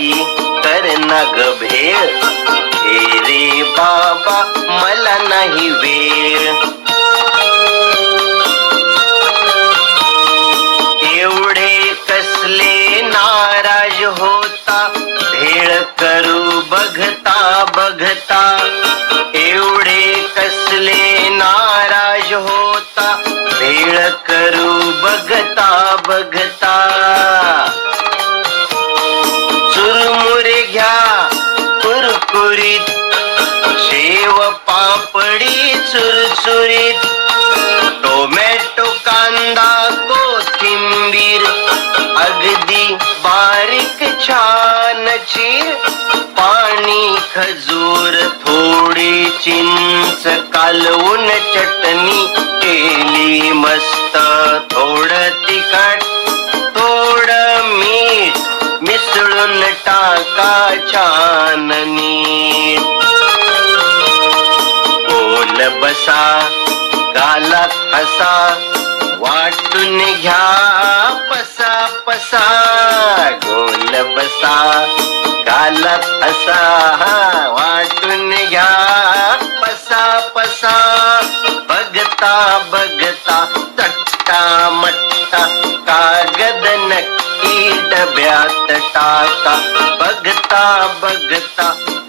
आई कर नग हे रे बाबा मला नाही वेळ एवढे कसले नाराज़ होता, भेळ करू बघता बघता। एवढे कसले नाराज़ होता, भेळ करू बघता बघता। शेव पापडी चुरचुरीत टोमॅटो कांदा, कोथिंबीर, अगदी बारीक छान चीर, पाणी, खजूर, थोडी चिंच, कालवून चटणी केली मस्त, थोड तिखट, थोड मीठ, मिसळून टाका छान नीट. बसा गालात असा वाटून घ्या पसा पसा गोल बसा गालात असा वाटून घ्या पसा पसा बघता बघता चट्टा मट्टा, कागद नक्की डब्यात टाका बघता बघता